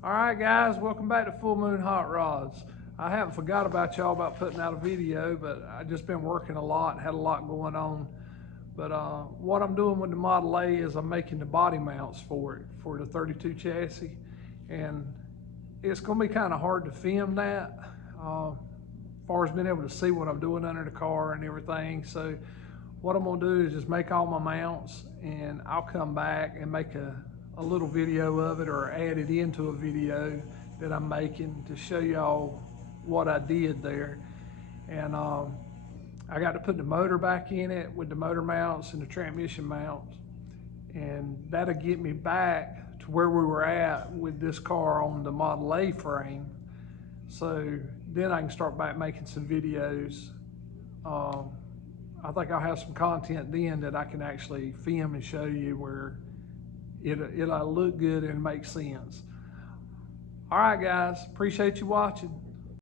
All right, guys, welcome back to Full Moon Hot Rods. I haven't forgot about y'all about putting out a video, but I just been working a lot, had a lot going on. But what I'm doing with the Model A is I'm making the body mounts for it, for the 32 chassis. And it's gonna be kind of hard to film that, as far as being able to see what I'm doing under the car and everything. So what I'm gonna do is just make all my mounts, and I'll come back and make a little video of it, or add it into a video that I'm making to show y'all what I did there. And I got to put the motor back in it with the motor mounts and the transmission mounts, and that'll get me back to where we were at with this car on the Model A frame. So then I can start back making some videos. I think I'll have some content then that I can actually film and show you where it'll look good and make sense. All right, guys, appreciate you watching.